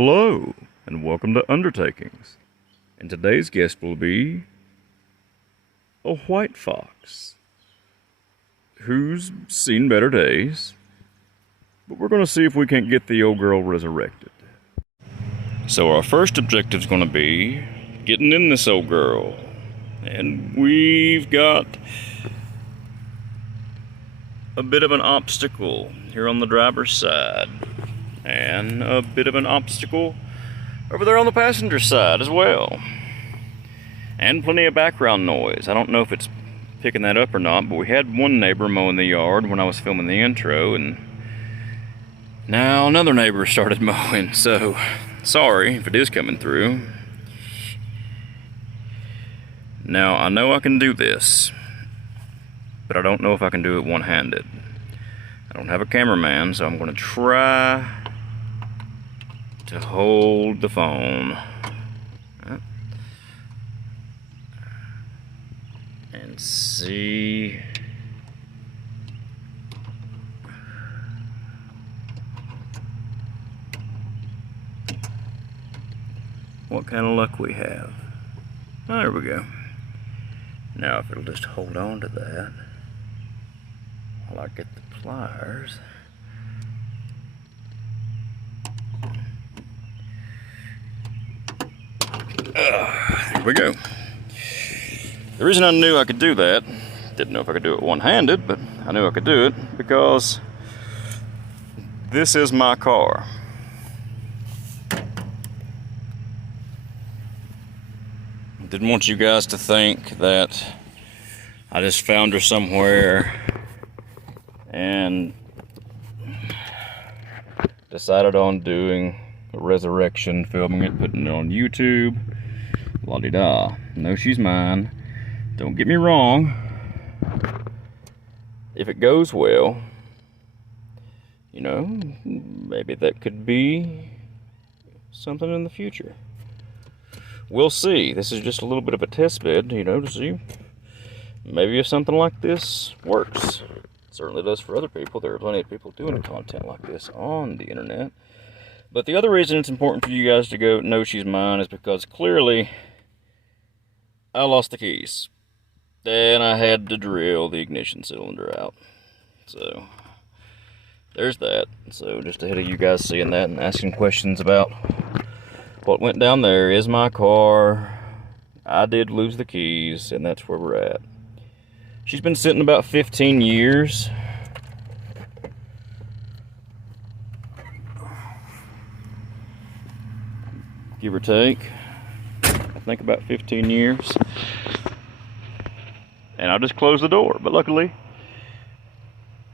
Hello, and welcome to Undertakings. And today's guest will be a white fox who's seen better days, but we're going to see if we can't get the old girl resurrected. So our first objective is going to be getting in this old girl. And we've got a bit of an obstacle here on the driver's side, and a bit of an obstacle over there on the passenger side as well. And plenty of background noise. I don't know if it's picking that up or not, but we had one neighbor mowing the yard when I was filming the intro, and now another neighbor started mowing, so sorry if it is coming through. Now, I know I can do this, but I don't know if I can do it one-handed. I don't have a cameraman, so I'm going to try to hold the phone and see what kind of luck we have. Oh, there we go. Now if it'll just hold on to that while I get the pliers. Here we go. The reason I knew I could do that, didn't know if I could do it one-handed, but I knew I could do it because this is my car. Didn't want you guys to think that I just found her somewhere and decided on doing a resurrection, filming it, putting it on YouTube. La-di-da. No, she's mine. Don't get me wrong. If it goes well, you know, maybe that could be something in the future. We'll see. This is just a little bit of a test bed, you know, to see maybe if something like this works. It certainly does for other people. There are plenty of people doing content like this on the internet. But the other reason it's important for you guys to go know she's mine is because clearly I lost the keys. And I had to drill the ignition cylinder out. So there's that. So just ahead of you guys seeing that and asking questions about what went down there is my car. I did lose the keys, and that's where we're at. She's been sitting about 15 years. Give or take. I think about 15 years. And I just closed the door, but luckily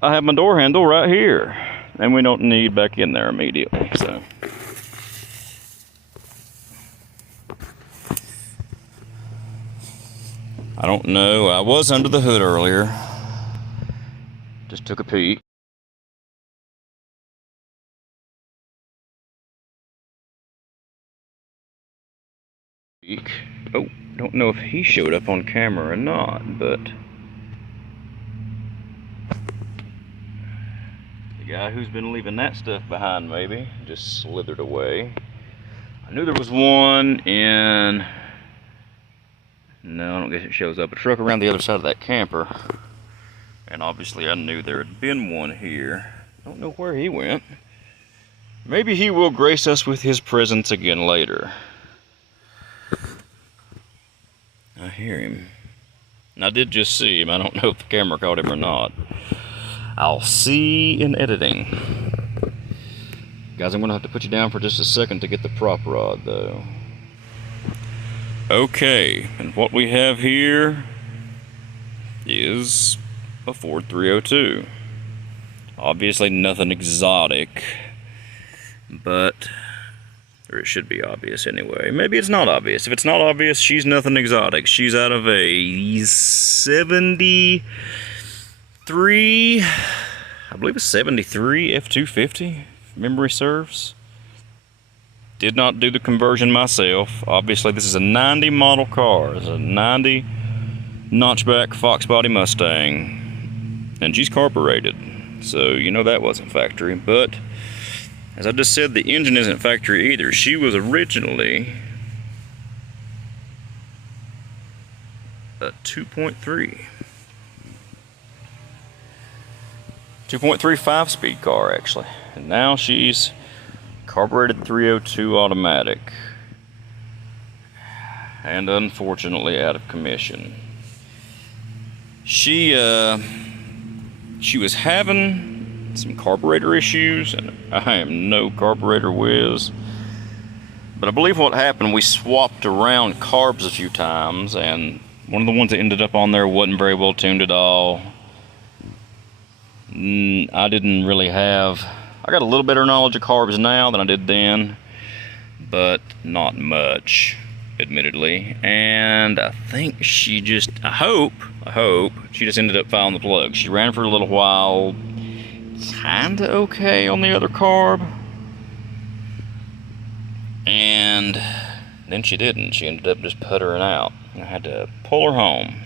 I have my door handle right here, and we don't need back in there immediately, so. I don't know, I was under the hood earlier. Just took a peek. Oh, don't know if he showed up on camera or not, but the guy who's been leaving that stuff behind maybe just slithered away. I knew there was one in, no, I don't guess it shows up, a truck around the other side of that camper, and obviously I knew there had been one here. I don't know where he went. Maybe he will grace us with his presence again later. I hear him. And I did just see him. I don't know if the camera caught him or not. I'll see in editing. Guys, I'm going to have to put you down for just a second to get the prop rod, though. Okay, and what we have here is a Ford 302. Obviously nothing exotic, but or it should be obvious anyway. Maybe it's not obvious. If it's not obvious, she's nothing exotic. She's out of a 73, I believe it's 73 F-250, if memory serves. Did not do the conversion myself. Obviously, this is a 90 model car. It's a 90 Notchback Fox body Mustang. And she's carbureted. So, you know that wasn't factory. But As I just said, the engine isn't factory either. She was originally a 2.3. 2.35 speed car, actually. And now she's carbureted 302 automatic. And unfortunately out of commission. She was having some carburetor issues, and I am no carburetor whiz. But I believe what happened, we swapped around carbs a few times, and one of the ones that ended up on there wasn't very well tuned at all. I didn't really have... I got a little better knowledge of carbs now than I did then, but not much, admittedly. And I think she just... I hope she just ended up fouling the plug. She ran for a little while, kinda okay on the other carb, and then she didn't. She ended up just puttering out. I had to pull her home.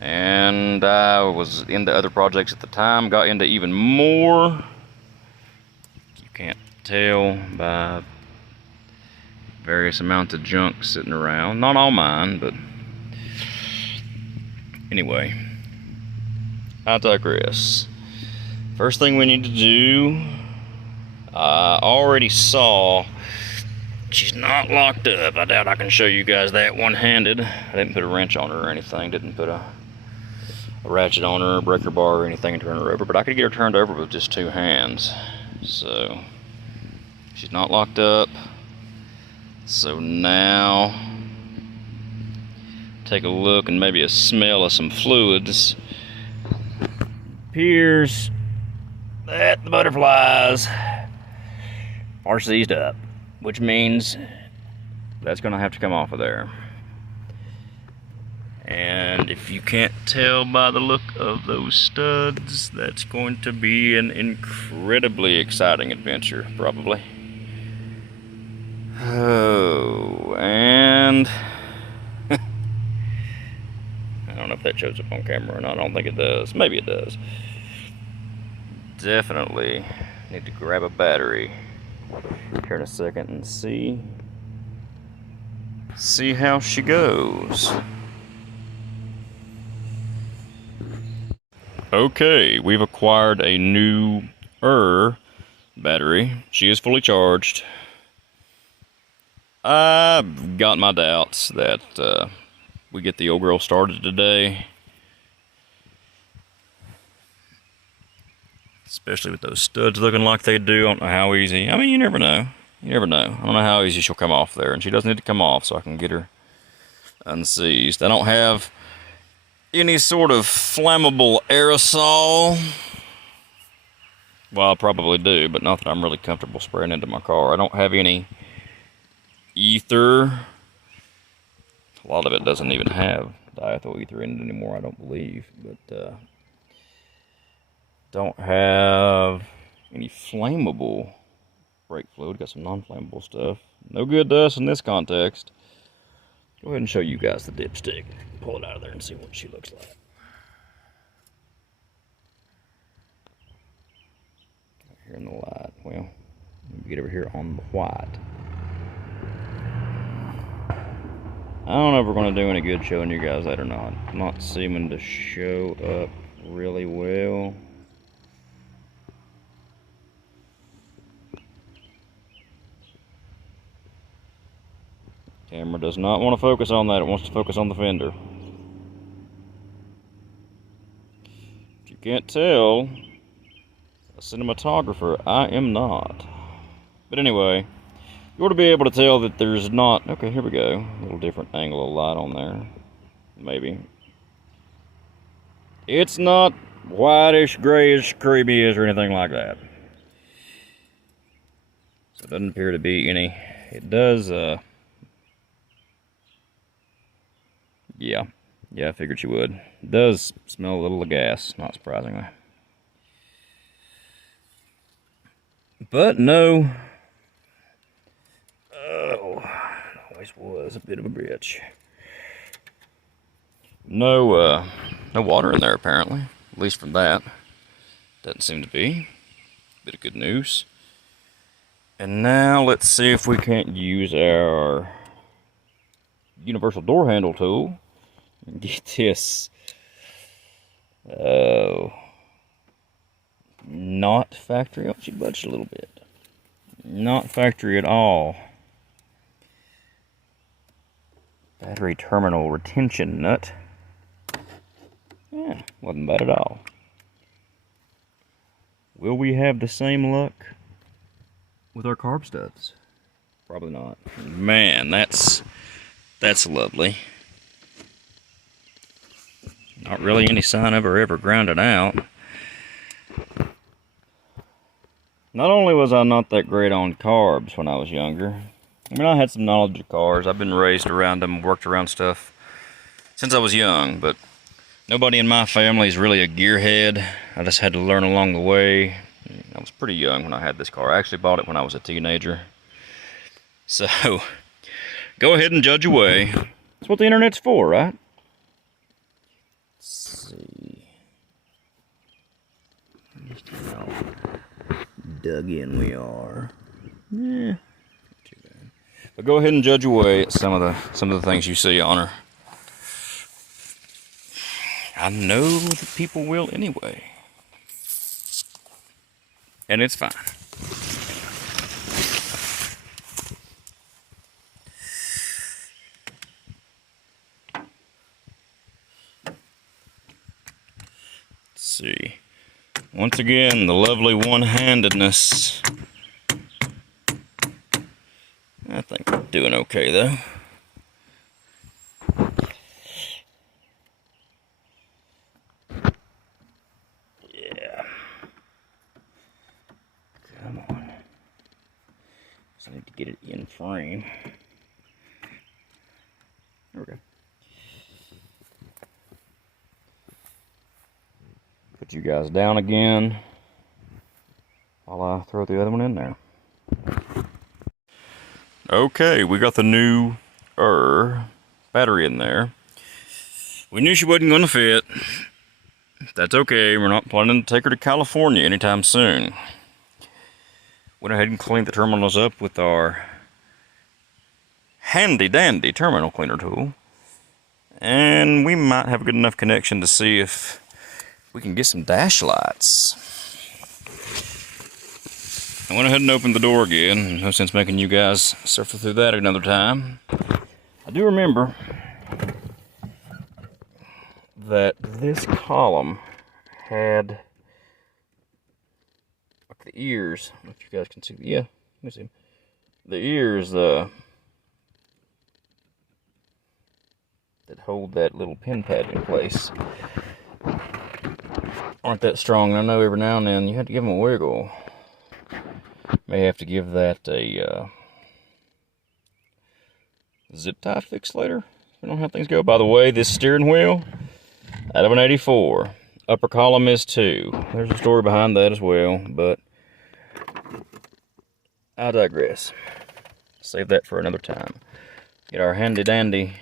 And I was into other projects at the time, got into even more. You can't tell by various amounts of junk sitting around. Not all mine, but anyway, I digress. First thing we need to do, I already saw she's not locked up. I doubt I can show you guys that one-handed. I didn't put a wrench on her or anything, didn't put a ratchet on her, breaker bar or anything and turn her over, but I could get her turned over with just two hands. So she's not locked up. So now take a look and maybe a smell of some fluids. Appears that the butterflies are seized up, which means that's gonna have to come off of there. And if you can't tell by the look of those studs, that's going to be an incredibly exciting adventure, probably. Oh, and I don't know if that shows up on camera or not. I don't think it does. Maybe it does. Definitely need to grab a battery here in a second and see how she goes. Okay, we've acquired a new battery. She is fully charged. I've got my doubts that we get the old girl started today. Especially with those studs looking like they do. I don't know how easy. I mean, you never know. You never know. I don't know how easy she'll come off there. And she doesn't need to come off so I can get her unseized. I don't have any sort of flammable aerosol. Well, I probably do, but not that I'm really comfortable spraying into my car. I don't have any ether. A lot of it doesn't even have diethyl ether in it anymore, I don't believe. But don't have any flammable brake fluid. Got some non-flammable stuff. No good to us in this context. Go ahead and show you guys the dipstick. Pull it out of there and see what she looks like. Here in the light. Well, let me get over here on the white. I don't know if we're going to do any good showing you guys that or not. It's not seeming to show up really well. Camera does not want to focus on that. It wants to focus on the fender. If you can't tell, a cinematographer, I am not. But anyway, you ought to be able to tell that there's not... Okay, here we go. A little different angle of light on there. Maybe. It's not whitish, grayish, creamy-ish or anything like that. So it doesn't appear to be any... It does, Yeah, I figured she would. It does smell a little of gas, not surprisingly. But no. Oh, it always was a bit of a bitch. No water in there apparently. At least from that. Doesn't seem to be. Bit of good news. And now let's see if we can't use our universal door handle tool and get this not factory. Oh, she budged a little bit. Not factory at all. Battery terminal retention nut. Yeah, wasn't bad at all. Will we have the same luck with our carb studs? Probably not. Man, that's lovely. Not really any sign of her ever grounded out. Not only was I not that great on carbs when I was younger, I mean, I had some knowledge of cars. I've been raised around them, worked around stuff since I was young, but nobody in my family is really a gearhead. I just had to learn along the way. I was pretty young when I had this car. I actually bought it when I was a teenager. So, go ahead and judge away. That's what the internet's for, right? Let's see. Just how dug in we are. Yeah. Too bad. But go ahead and judge away at some of the things you see on her. I know that people will anyway. And it's fine. Let's see. Once again, the lovely one-handedness. I think we're doing okay though. I need to get it in frame. There we go. Put you guys down again while I throw the other one in there. Okay, we got the new battery in there. We knew she wasn't going to fit. That's okay. We're not planning to take her to California anytime soon. Went ahead and cleaned the terminals up with our handy-dandy terminal cleaner tool. And we might have a good enough connection to see if we can get some dash lights. I went ahead and opened the door again. No sense making you guys suffer through that another time. I do remember that this column had the ears, if you guys can see, yeah, let me see. The ears that hold that little pin pad in place aren't that strong. I know every now and then you have to give them a wiggle. May have to give that a zip tie fix later. We don't know how things go. By the way, this steering wheel out of an 84. Upper column is 2. There's a story behind that as well, but I digress. Save that for another time. Get our handy dandy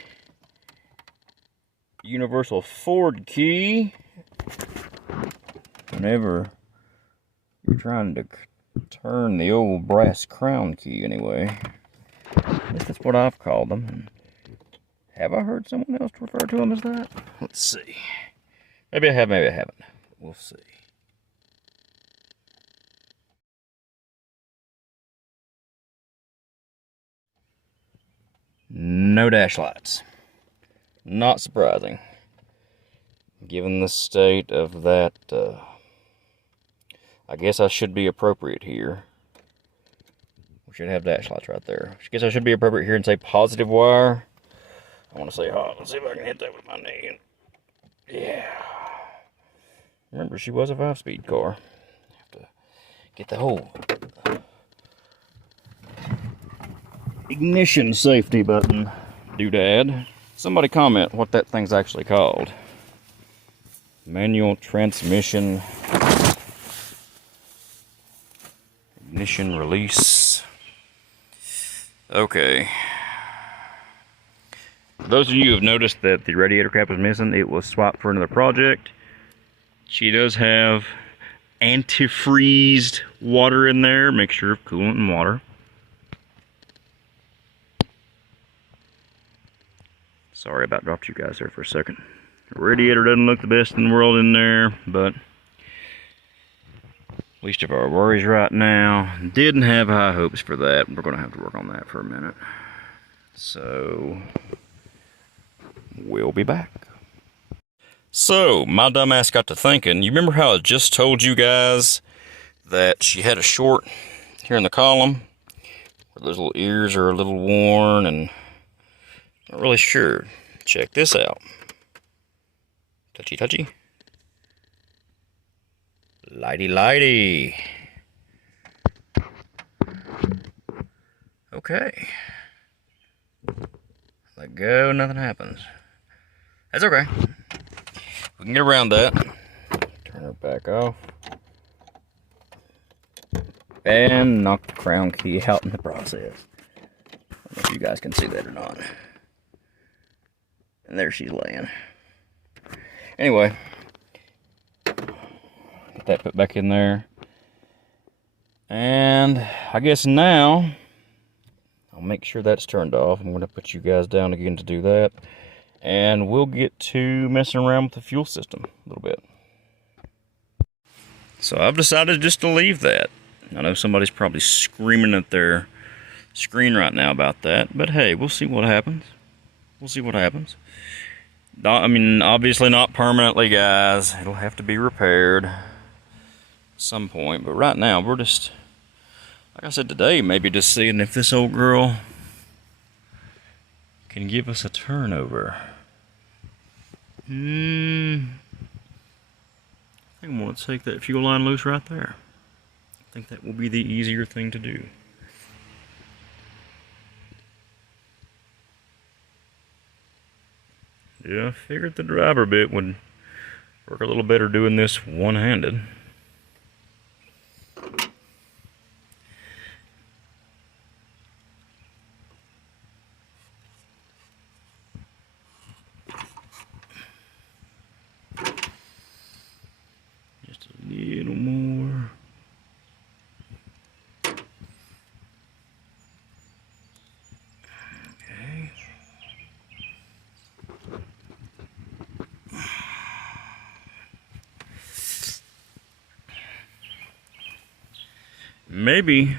universal Ford key. Whenever you're trying to turn the old brass crown key anyway. At least that's what I've called them. Have I heard someone else refer to them as that? Let's see. Maybe I have, maybe I haven't. We'll see. No dash lights. Not surprising. Given the state of that, I guess I should be appropriate here. We should have dash lights right there. I guess I should be appropriate here and say positive wire. I want to say hot. Let's see if I can hit that with my knee. Yeah. Remember, she was a 5-speed car. Have to get the whole ignition safety button doodad. Somebody comment what that thing's actually called. Manual transmission ignition release. Okay. Those of you who have noticed that the radiator cap was missing, it was swapped for another project. She does have antifreezed water in there, mixture of coolant and water. Sorry about dropped you guys there for a second. The radiator doesn't look the best in the world in there, but least of our worries right now. Didn't have high hopes for that. We're going to have to work on that for a minute. So, we'll be back. So, my dumbass got to thinking, you remember how I just told you guys that she had a short here in the column? Where those little ears are a little worn and not really sure. Check this out. Touchy touchy. Lighty lighty. Okay. Let go, nothing happens. That's okay. We can get around that. Turn her back off. And knock the crown key out in the process. I don't know if you guys can see that or not. And there she's laying. Anyway. Get that put back in there. And I guess now I'll make sure that's turned off. I'm going to put you guys down again to do that. And we'll get to messing around with the fuel system a little bit. So I've decided just to leave that. I know somebody's probably screaming at their screen right now about that. But hey, we'll see what happens. We'll see what happens. I mean, obviously not permanently, guys. It'll have to be repaired at some point. But right now, we're just, like I said today, maybe just seeing if this old girl can give us a turnover. I think I'm going to take that fuel line loose right there. I think that will be the easier thing to do. Yeah, I figured the driver bit would work a little better doing this one-handed. Just a little more. Okay. Maybe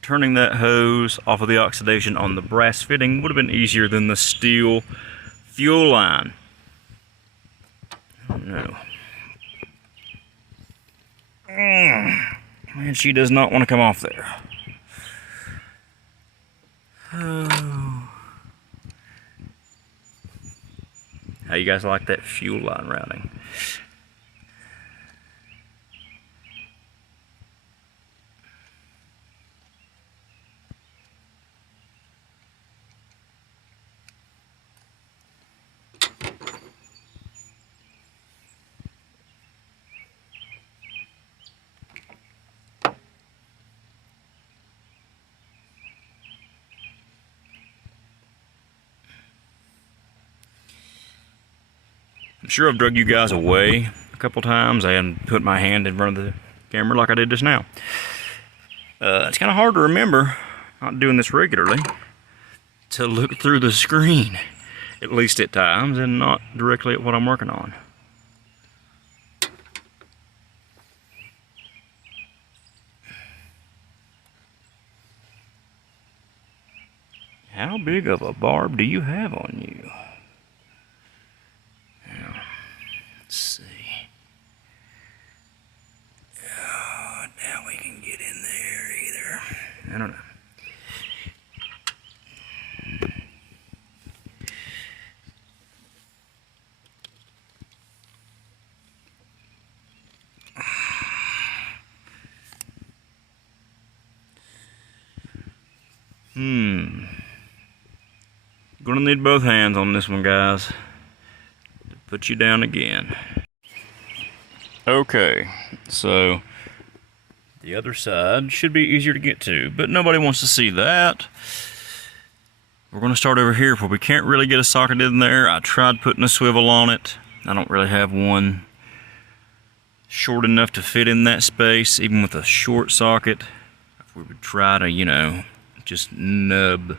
turning that hose off of the oxidation on the brass fitting would have been easier than the steel fuel line. Oh no. And she does not want to come off there. Oh. How you guys like that fuel line routing? I'm sure I've drug you guys away a couple times and put my hand in front of the camera like I did just now. It's kind of hard to remember, not doing this regularly, to look through the screen, at least at times, and not directly at what I'm working on. How big of a barb do you have on you? Let's see. Oh, now we can get in there either. I don't know. Gonna need both hands on this one, guys. Put you down again. Okay, so the other side should be easier to get to, but nobody wants to see that. We're going to start over here where we can't really get a socket in there. I tried putting a swivel on it. I don't really have one short enough to fit in that space, even with a short socket. If we would try to, you know, just nub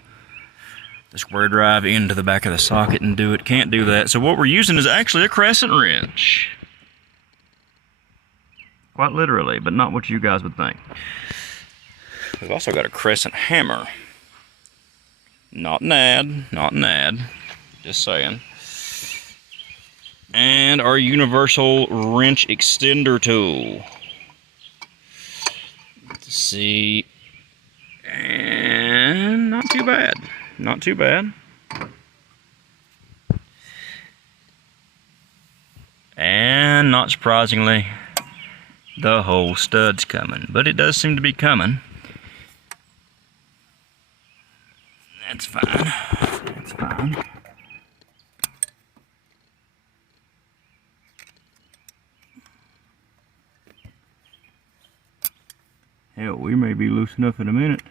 the square drive into the back of the socket and do it, can't do that. So what we're using is actually a crescent wrench. Quite literally, but not what you guys would think. We've also got a crescent hammer. Not an ad, just saying. And our universal wrench extender tool. Let's see. And not too bad. Not too bad. And not surprisingly, the whole stud's coming. But it does seem to be coming. That's fine. That's fine. Hell, we may be loose enough in a minute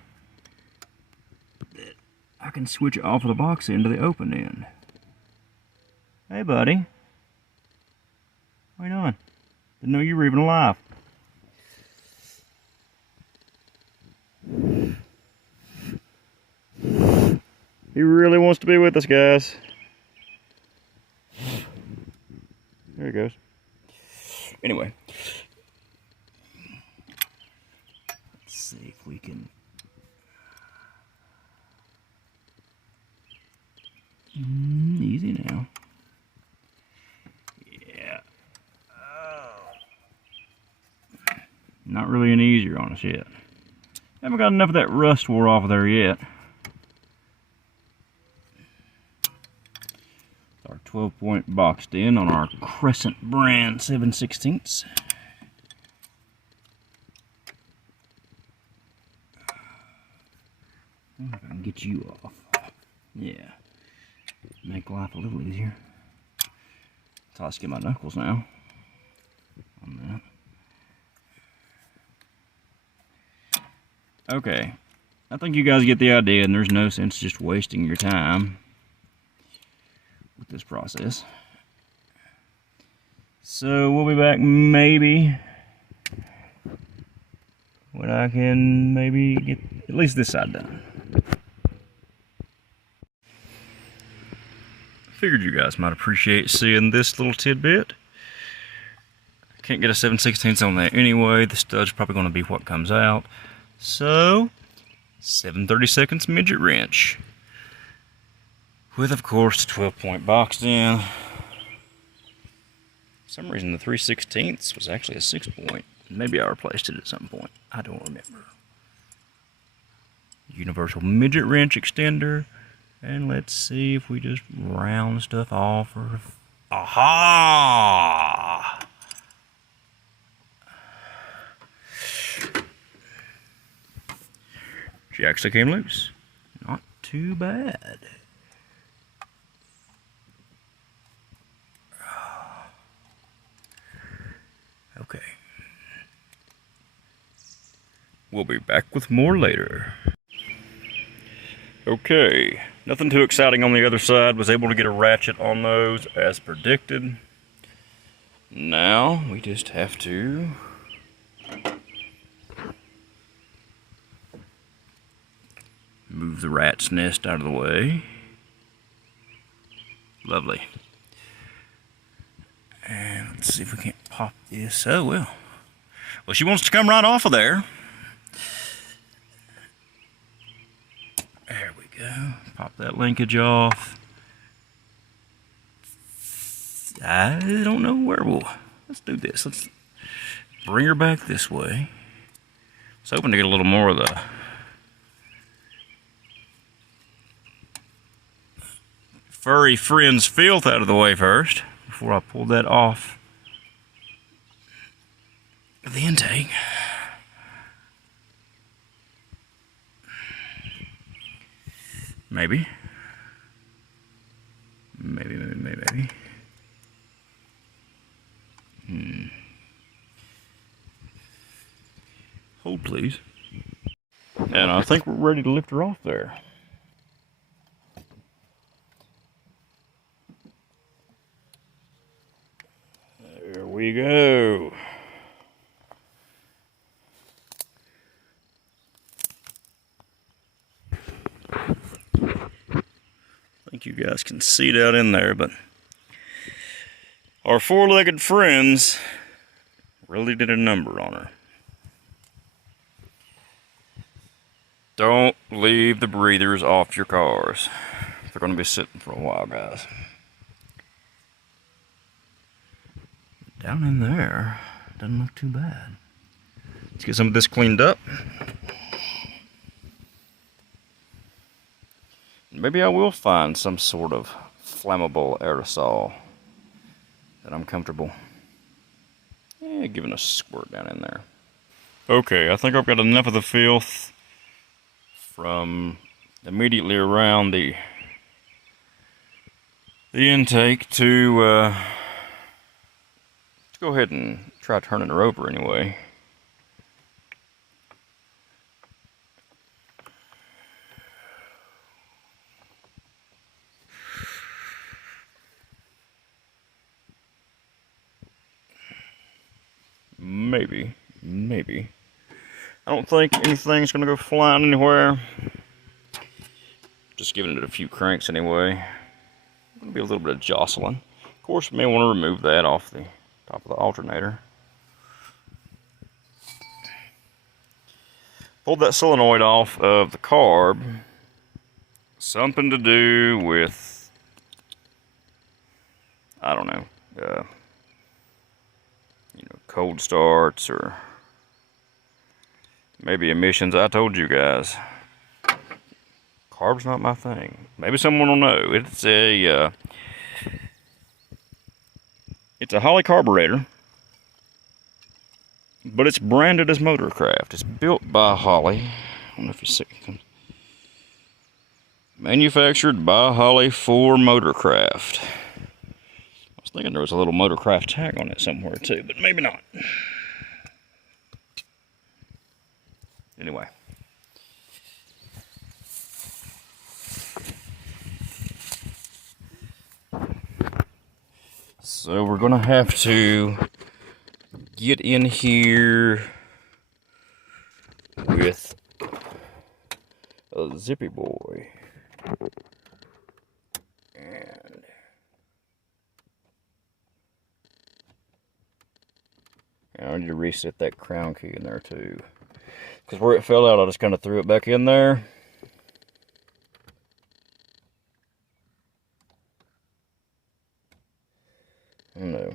that I can switch it off of the box end to the open end. Hey, buddy. How you doing? Didn't know you were even alive. He really wants to be with us, guys. There he goes. Anyway. Let's see if we can... easy now. Yeah. Oh. Not really any easier on us yet. Haven't got enough of that rust wore off of there yet. Our 12-point boxed in on our Crescent brand 7/16. If I can get you off. Yeah. Make life a little easier. I'll just get my knuckles now on that. Okay. I think you guys get the idea, and there's no sense just wasting your time with this process. So we'll be back maybe when I can maybe get at least this side done. Figured you guys might appreciate seeing this little tidbit. Can't get a 7/16 on that anyway. The stud's probably going to be what comes out. So 7/32 midget wrench. With, of course, 12-point boxed in. For some reason, the 3/16 was actually a 6-point. Maybe I replaced it at some point. I don't remember. Universal midget wrench extender. And let's see if we just round stuff off. Or... Aha! She actually came loose. Not too bad. Okay. We'll be back with more later. Okay, nothing too exciting on the other side. Was able to get a ratchet on those as predicted. Now we just have to move the rat's nest out of the way. Lovely. And let's see if we can't pop this. Oh, well. Well, she wants to come right off of there. There we go. Pop that linkage off. I don't know where we'll... Let's do this. Let's bring her back this way. I was hoping to get a little more of the furry friend's filth out of the way first before I pull that off the intake. Maybe. Maybe. Hold, please. And I think we're ready to lift her off there. There we go. think you guys can see it out in there, but our four-legged friends really did a number on her. Don't leave the breathers off your cars. They're going to be sitting for a while, guys. Down in there, doesn't look too bad. Let's get some of this cleaned up. Maybe I will find some sort of flammable aerosol that I'm comfortable giving a squirt down in there. Okay, I think I've got enough of the filth from immediately around the intake to go ahead and try turning her over anyway. Maybe. I don't think anything's gonna go flying anywhere. Just giving it a few cranks anyway. Gonna be a little bit of jostling. Of course, we may want to remove that off the top of the alternator. Pulled that solenoid off of the carb. Something to do with, I don't know, cold starts or maybe emissions. I told you guys, carb's not my thing. Maybe someone will know. It's a Holley carburetor, but it's branded as Motorcraft. It's built by Holley. I don't know if you see it. Manufactured by Holley for Motorcraft. I was thinking there was a little Motorcraft tag on it somewhere too, but maybe not. Anyway. So we're gonna have to get in here with a zippy boy. And I need to reset that crown key in there too. Because where it fell out, I just kind of threw it back in there. I don't know.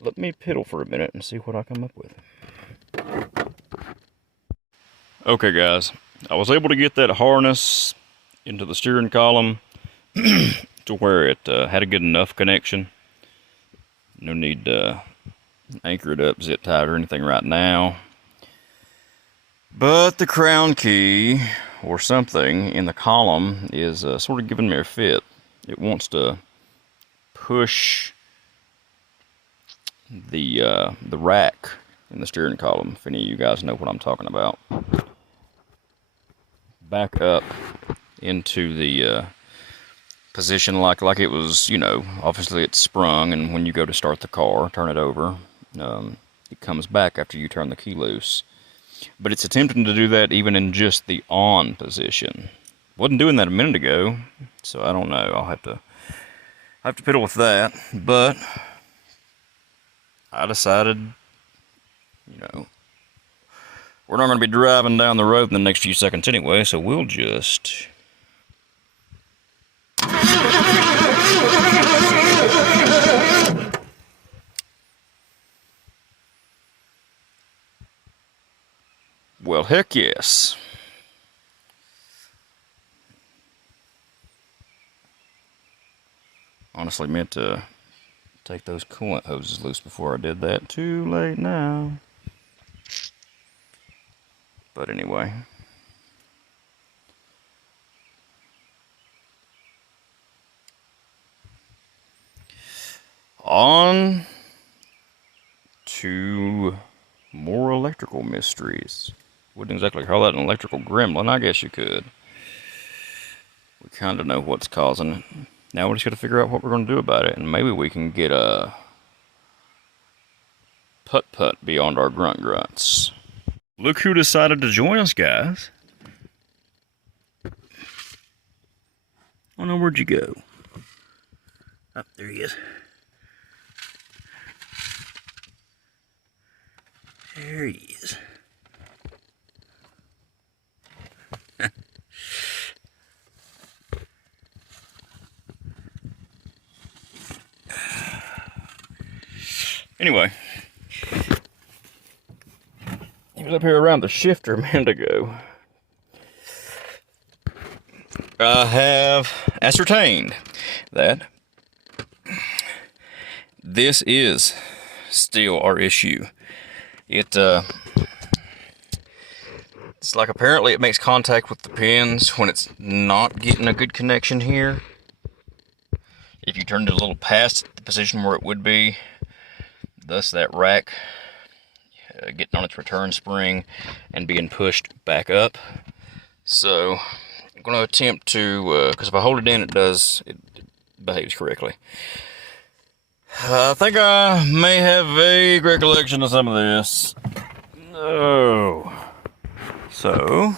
Let me piddle for a minute and see what I come up with. Okay, guys. I was able to get that harness into the steering column to where it had a good enough connection. No need to anchor it up, zip tie it, or anything right now. But the crown key or something in the column is sort of giving me a fit. It wants to push the rack in the steering column, if any of you guys know what I'm talking about, back up into the position like it was, obviously it's sprung, and when you go to start the car, turn it over, it comes back after you turn the key loose. But it's attempting to do that even in just the on position. Wasn't doing that a minute ago, so I don't know. I'll have to piddle with that. But I decided, we're not going to be driving down the road in the next few seconds anyway, so we'll just well, heck yes. Honestly meant to take those coolant hoses loose before I did that. Too late now. But anyway. On to more electrical mysteries. Wouldn't exactly call that an electrical gremlin. I guess you could. We kind of know what's causing it. Now we're just going to figure out what we're going to do about it. And maybe we can get a putt-putt beyond our grunts. Look who decided to join us, guys. Oh know, where'd you go? Oh, there he is. There he is. Anyway, he was up here around the shifter a minute ago. I have ascertained that this is still our issue. It's like apparently it makes contact with the pins when it's not getting a good connection here. If you turn it a little past the position where it would be, thus that rack getting on its return spring and being pushed back up. So I'm going to attempt to, because if I hold it in, it behaves correctly. I think I may have vague recollection of some of this. No. So,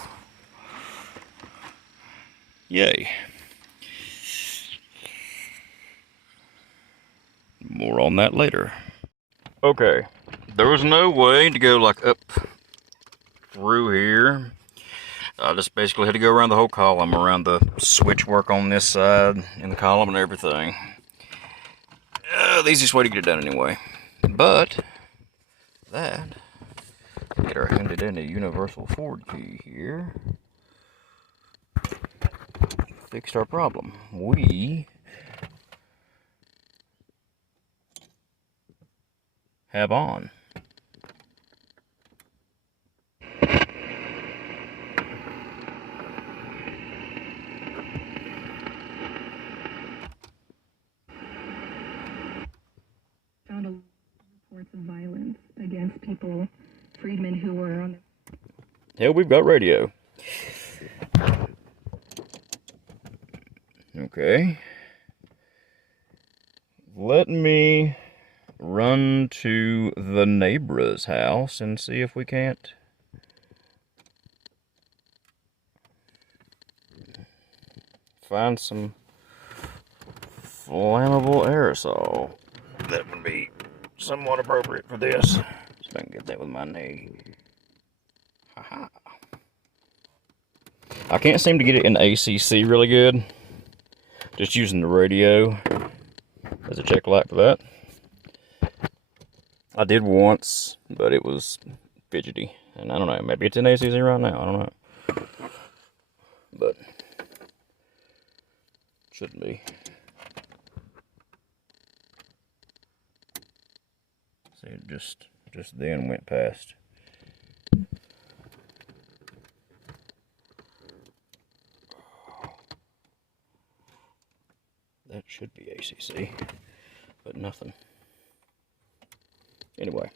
yay. More on that later. Okay, there was no way to go like up through here. I just basically had to go around the whole column, around the switch work on this side, and the column and everything. The easiest way to get it done anyway. But, that, get our handy dandy universal Ford key here, fixed our problem. We have on. Found a lot of reports of violence against people, freedmen who were on the... Hell, we've got radio. Okay. Let me run to the neighbor's house and see if we can't find some flammable aerosol that would be somewhat appropriate for this. So I can get that with my knee. Haha. I can't seem to get it in ACC really good. Just using the radio as a check light for that. I did once, but it was fidgety. And I don't know, maybe it's in ACC right now, I don't know. But, shouldn't be. See, it just then went past. That should be ACC, but nothing. Anyway.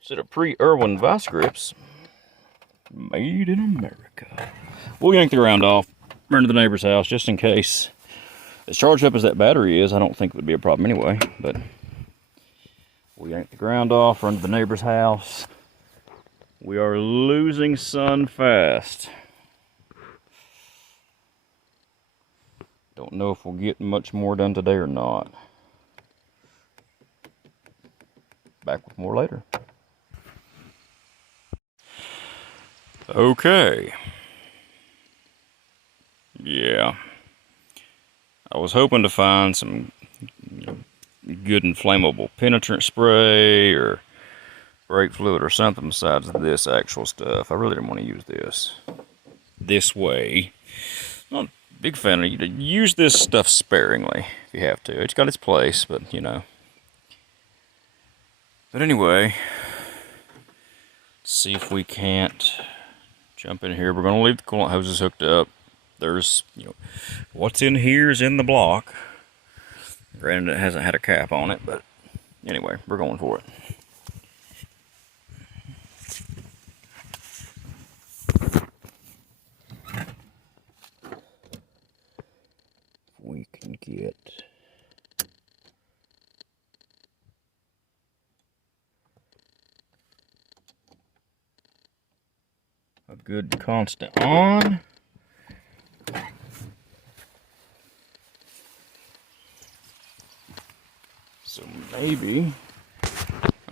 Set of pre-Irwin vice grips, made in America. We'll yank the ground off, run to the neighbor's house just in case. As charged up as that battery is, I don't think it would be a problem anyway, but we'll yank the ground off, run to the neighbor's house. We are losing sun fast. Don't know if we'll get much more done today or not. Back with more later. Okay. Yeah. I was hoping to find some good and flammable penetrant spray or brake fluid or something besides this actual stuff. I really didn't want to use this way. Not a big fan of you to use this stuff sparingly if you have to. It's got its place, but you know. But anyway, let's see if we can't jump in here. We're going to leave the coolant hoses hooked up. There's, what's in here is in the block. Granted, it hasn't had a cap on it, but anyway, we're going for it. We can get good constant on. So maybe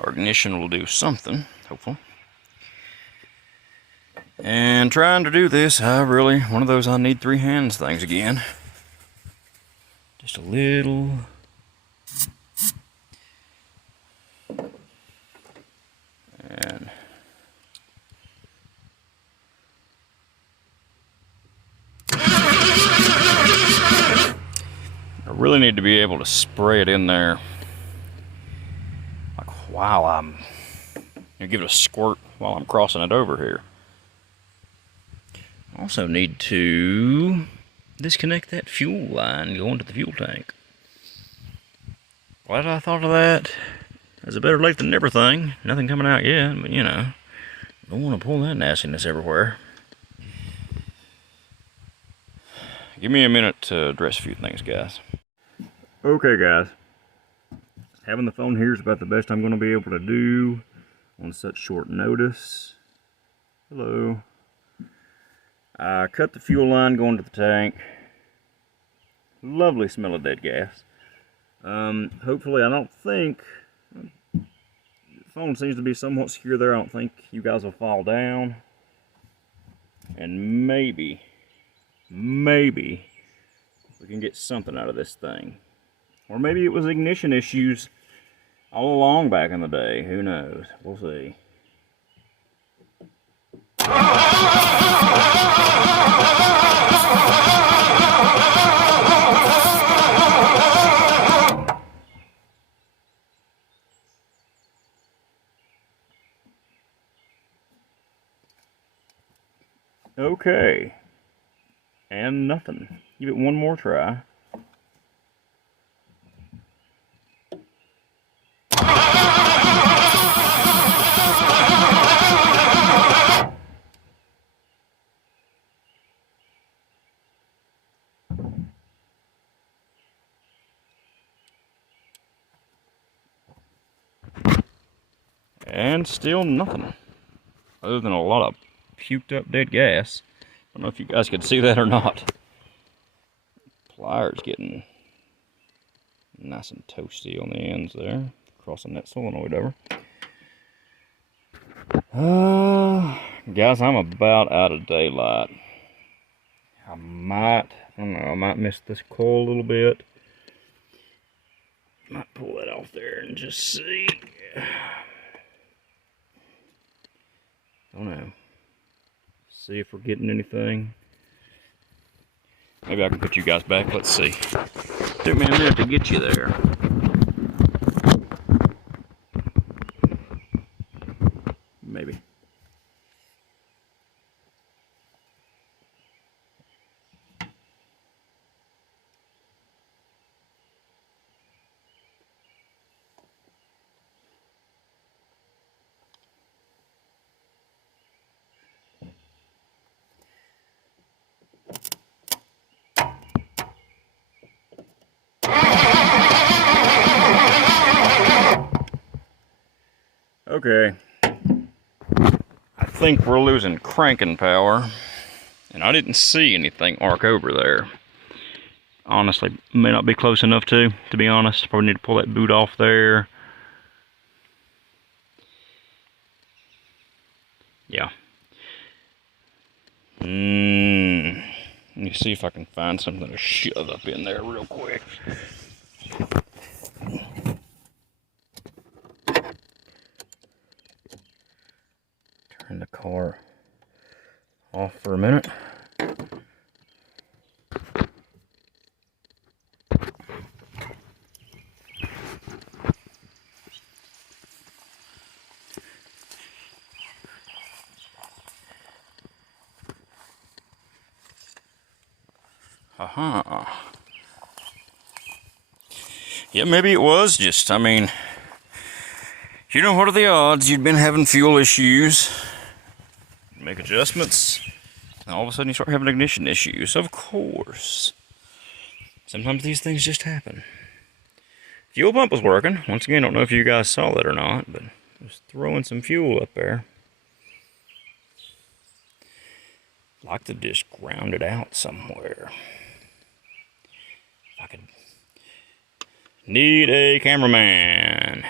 our ignition will do something, hopefully. And trying to do this, one of those I need three hands things again. Just a little. And I really need to be able to spray it in there. Like while I'm, give it a squirt while I'm crossing it over here. Also need to disconnect that fuel line going to the fuel tank. Glad I thought of that. There's a better late than never thing. Nothing coming out yet, but you know, don't want to pull that nastiness everywhere. Give me a minute to address a few things, guys. Okay, guys. Having the phone here is about the best I'm going to be able to do on such short notice. Hello. I cut the fuel line going to the tank. Lovely smell of dead gas. Hopefully, I don't think... The phone seems to be somewhat secure there. I don't think you guys will fall down. And maybe we can get something out of this thing. Or maybe it was ignition issues all along back in the day. Who knows? We'll see. Okay. And nothing. Give it one more try. And still nothing. Other than a lot of puked up dead gas. I don't know if you guys could see that or not. Pliers getting nice and toasty on the ends there. Crossing that solenoid over. Guys, I'm about out of daylight. I don't know, I might miss this coil a little bit. Might pull that off there and just see. Don't know. See if we're getting anything. Maybe I can put you guys back. Let's see. Took me a minute to get you there. Maybe. Okay, I think we're losing cranking power, and I didn't see anything arc over there. Honestly, may not be close enough to be honest. Probably need to pull that boot off there. Yeah. Let me see if I can find something to shove up in there real quick. Turn the car off for a minute. Yeah, maybe it was just, I mean, you know, what are the odds you'd been having fuel issues, make adjustments, and all of a sudden you start having ignition issues. Of course. Sometimes these things just happen. Fuel pump was working. Once again, don't know if you guys saw that or not, but I was throwing some fuel up there. like to just ground it out somewhere. If I could. Need a cameraman.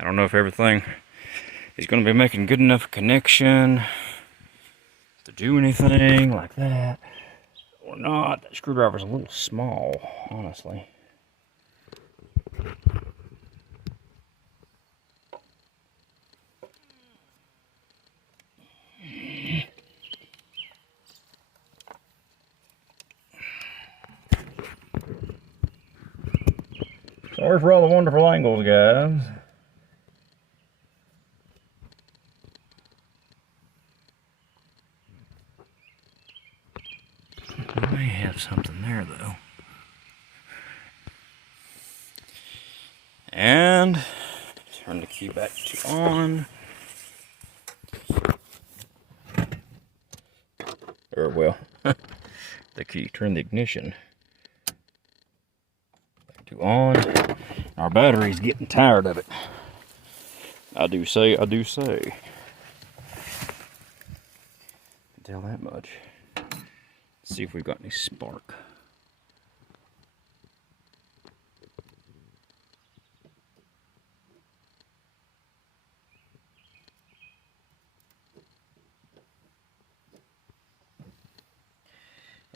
I don't know if everything is going to be making good enough connection to do anything like that or not. That screwdriver's a little small, honestly. Sorry for all the wonderful angles, guys. I may have something there, though. And turn the key back to on. Or, well, the key, turn the ignition back to on. Our battery's getting tired of it. I do say. Can tell that much. Let's see if we've got any spark.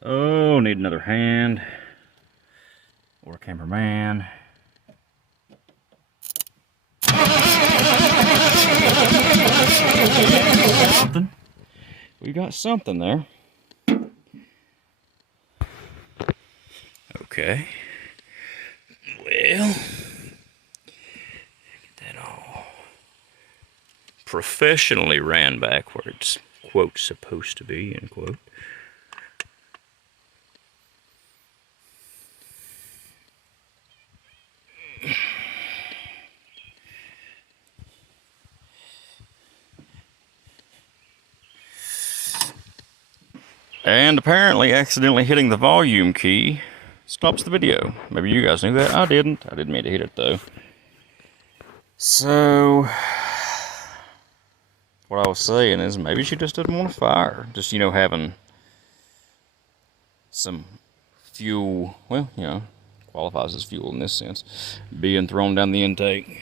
Oh, need another hand or a cameraman. Something. We got something there. Okay. Well, get that all professionally ran back where it's, quote, supposed to be, end quote. And apparently accidentally hitting the volume key stops the video. Maybe you guys knew that. I didn't. I didn't mean to hit it though. So, what I was saying is maybe she just didn't want to fire. Just, you know, having some fuel, well, you know, qualifies as fuel in this sense, being thrown down the intake.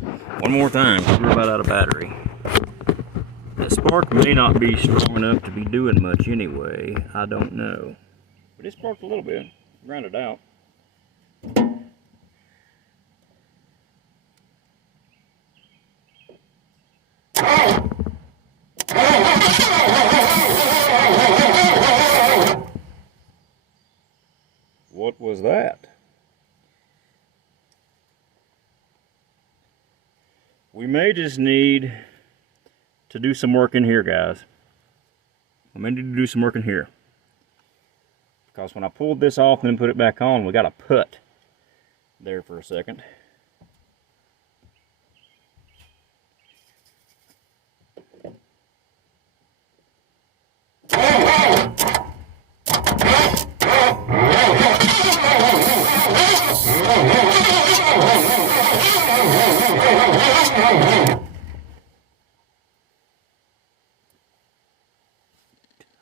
One more time, we're about out of battery. That spark may not be strong enough to be doing much anyway. I don't know. But it sparked a little bit. Grounded out. What was that? We may just need to do some work in here, guys. We may need to do some work in here. Because when I pulled this off and then put it back on, we got a put there for a second.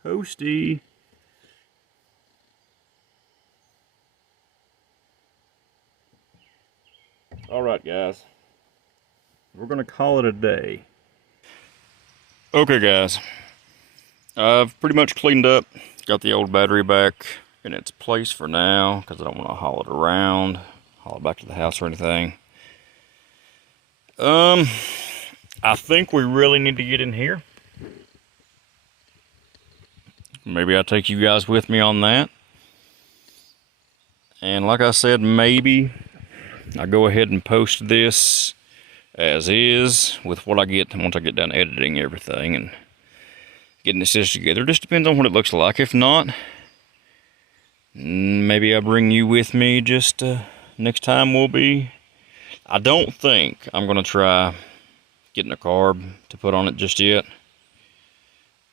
Toasty. Alright guys, we're going to call it a day. Okay guys, I've pretty much cleaned up, got the old battery back in its place for now, because I don't want to haul it around, haul it back to the house or anything. I think we really need to get in here. Maybe I'll take you guys with me on that. And like I said, maybe I'll go ahead and post this as is with what I get once I get done editing everything and getting this together. It just depends on what it looks like. If not, Maybe I'll bring you with me just next time we'll be. I don't think I'm going to try getting a carb to put on it just yet.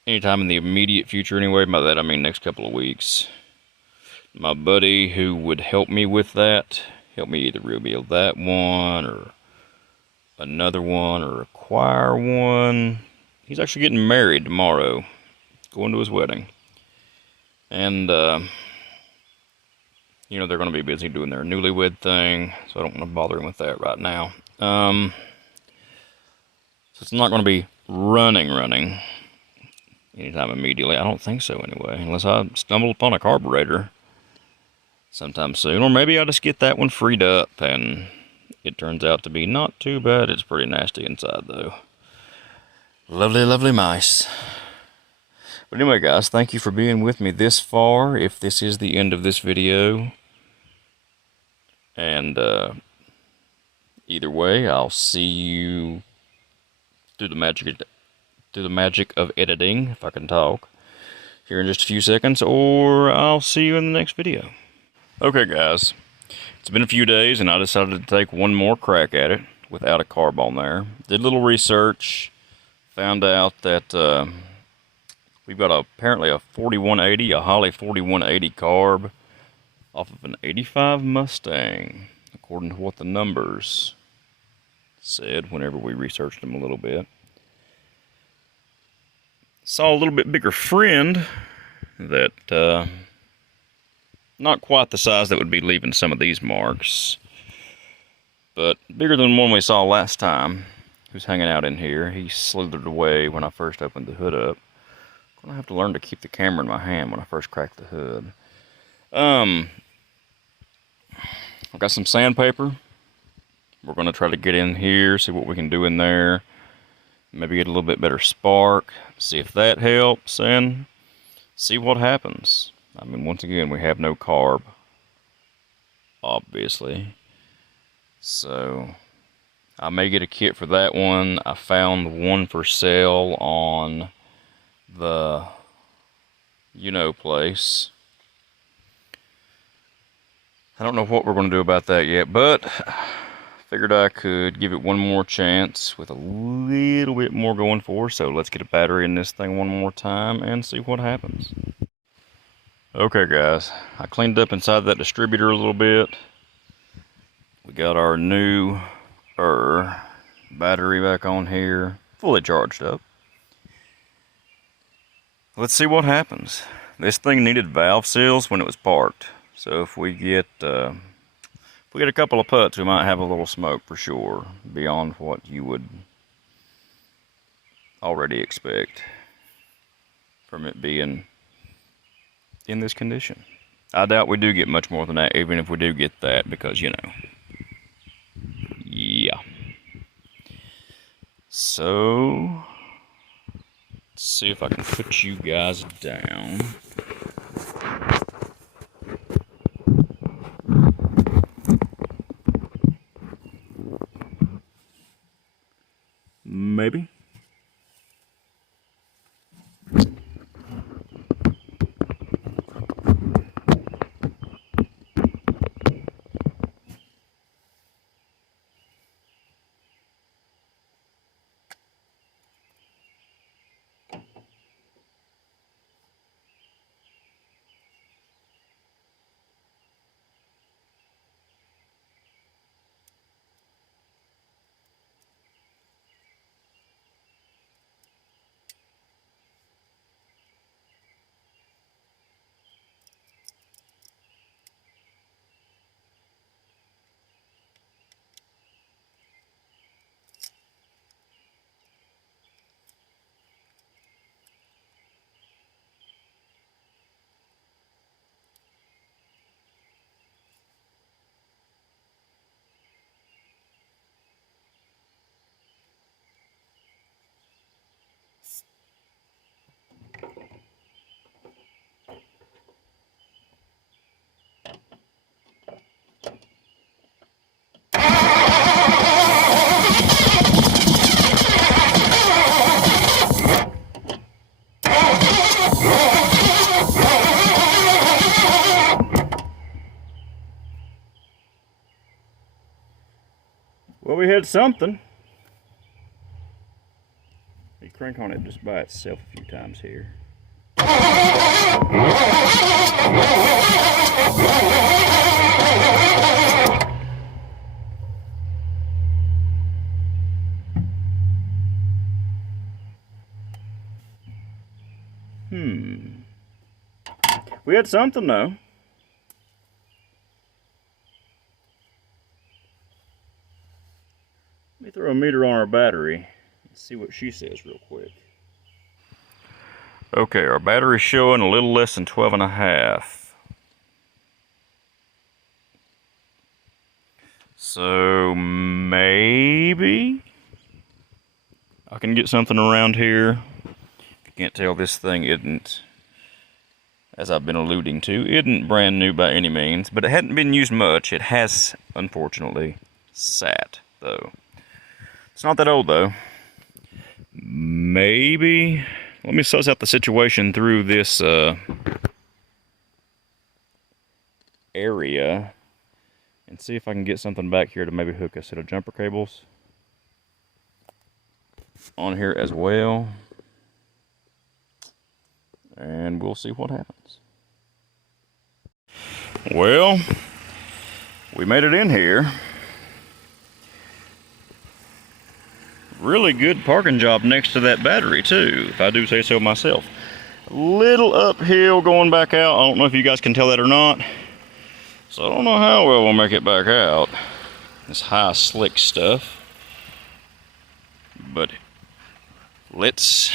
Anytime in the immediate future anyway. By that I mean next couple of weeks. My buddy who would help me with that, help me either rebuild that one or another one or acquire one. He's actually getting married tomorrow. Going to his wedding. And, you know, they're going to be busy doing their newlywed thing, so I don't want to bother him with that right now. So it's not going to be running anytime immediately. I don't think so anyway, unless I stumble upon a carburetor sometime soon. Or maybe I'll just get that one freed up and it turns out to be not too bad. It's pretty nasty inside though. Lovely, lovely mice. But anyway, guys, thank you for being with me this far. If this is the end of this video, and either way, I'll see you through the magic of editing, if I can talk, here in just a few seconds, or I'll see you in the next video. Okay, guys, it's been a few days, and I decided to take one more crack at it without a carb on there. Did a little research, found out that we've got apparently a 4180, a Holly 4180 carb off of an 85 Mustang, according to what the numbers said whenever we researched them a little bit. Saw a little bit bigger friend that, not quite the size that would be leaving some of these marks, but bigger than the one we saw last time, who's hanging out in here. He slithered away when I first opened the hood up. I'm gonna have to learn to keep the camera in my hand when I first crack the hood. I've got some sandpaper. We're gonna try to get in here, see what we can do in there. Maybe get a little bit better spark, see if that helps, and see what happens. I mean, once again, we have no carb, obviously. So, I may get a kit for that one. I found one for sale on the, place. I don't know what we're going to do about that yet, but figured I could give it one more chance with a little bit more going for. So let's get a battery in this thing one more time and see what happens. Okay, guys, I cleaned up inside that distributor a little bit. We got our new battery back on here, fully charged up. Let's see what happens. This thing needed valve seals when it was parked, so if we get a couple of putts, we might have a little smoke for sure, beyond what you would already expect from it being in this condition. I doubt we do get much more than that, even if we do get that, because, yeah. So, let's see if I can put you guys down. Maybe. had something. You crank on it just by itself a few times here. We had something though. Let me throw a meter on our battery and see what she says real quick. Okay, our battery's showing a little less than 12.5. So maybe I can get something around here. If you can't tell, this thing isn't, as I've been alluding to, isn't brand new by any means, but it hadn't been used much. It has, unfortunately, sat, though. It's not that old, though. Maybe, let me suss out the situation through this area and see if I can get something back here to maybe hook a set of jumper cables on here as well. And we'll see what happens. Well, we made it in here. Really good parking job next to that battery too, if I do say so myself. A little uphill going back out. I don't know if you guys can tell that or not. So I don't know how well we'll make it back out. This high slick stuff. But let's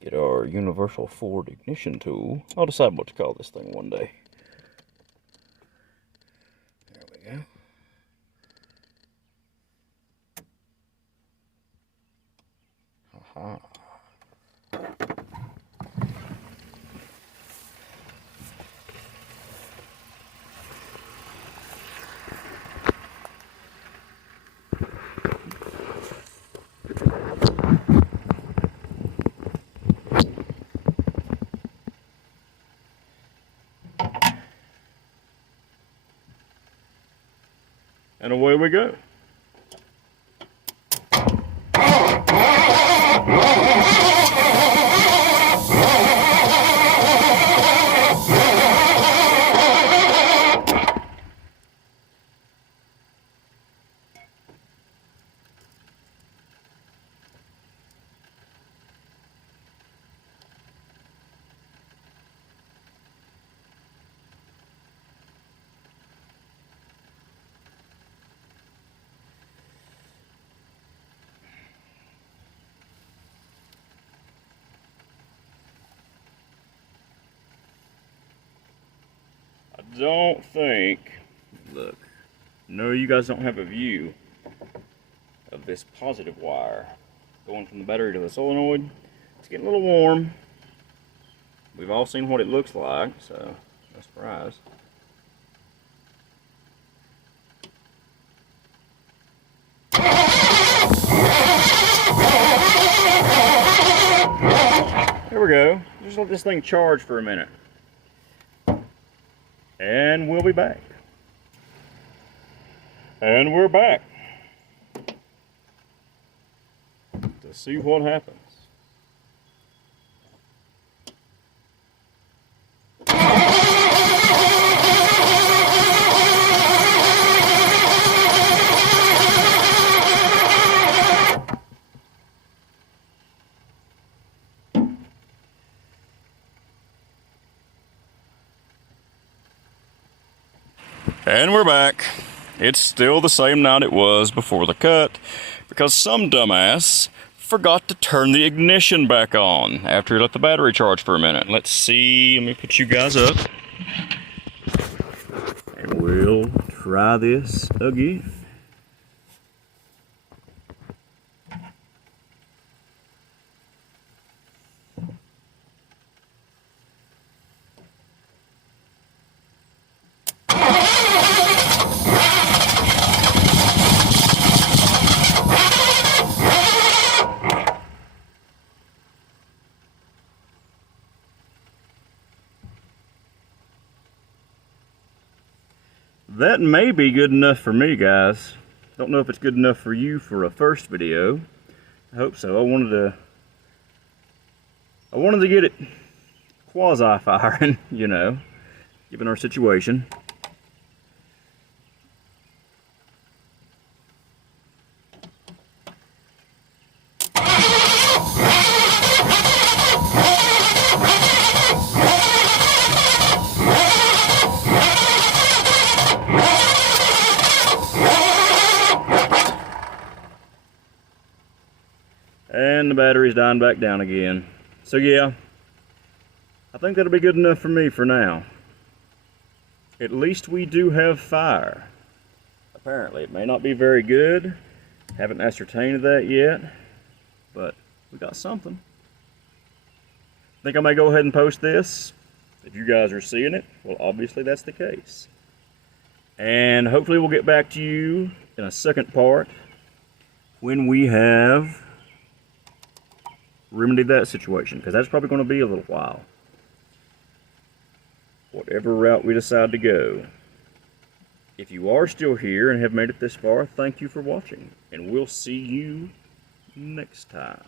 get our universal Ford ignition tool. I'll decide what to call this thing one day. There we go. Aha. And away we go. I don't think, look, no, you guys don't have a view of this positive wire going from the battery to the solenoid. It's getting a little warm. We've all seen what it looks like, so no surprise. There we go. Just let this thing charge for a minute. And we'll be back. And we're back to see what happens. And we're back. It's still the same night it was before the cut, because some dumbass forgot to turn the ignition back on after he let the battery charge for a minute. Let's see, let me put you guys up. And we'll try this again. that may be good enough for me, guys. Don't know if it's good enough for you for a first video. I hope so. I wanted to get it quasi-firing, you know, given our situation. And the battery's dying back down again. So yeah, I think that'll be good enough for me for now. At least we do have fire. Apparently, it may not be very good. Haven't ascertained that yet, but we got something. I think I may go ahead and post this. If you guys are seeing it, well, obviously that's the case. And hopefully we'll get back to you in a second part when we have remedied that situation, because that's probably going to be a little while. Whatever route we decide to go. If you are still here and have made it this far, thank you for watching, and we'll see you next time.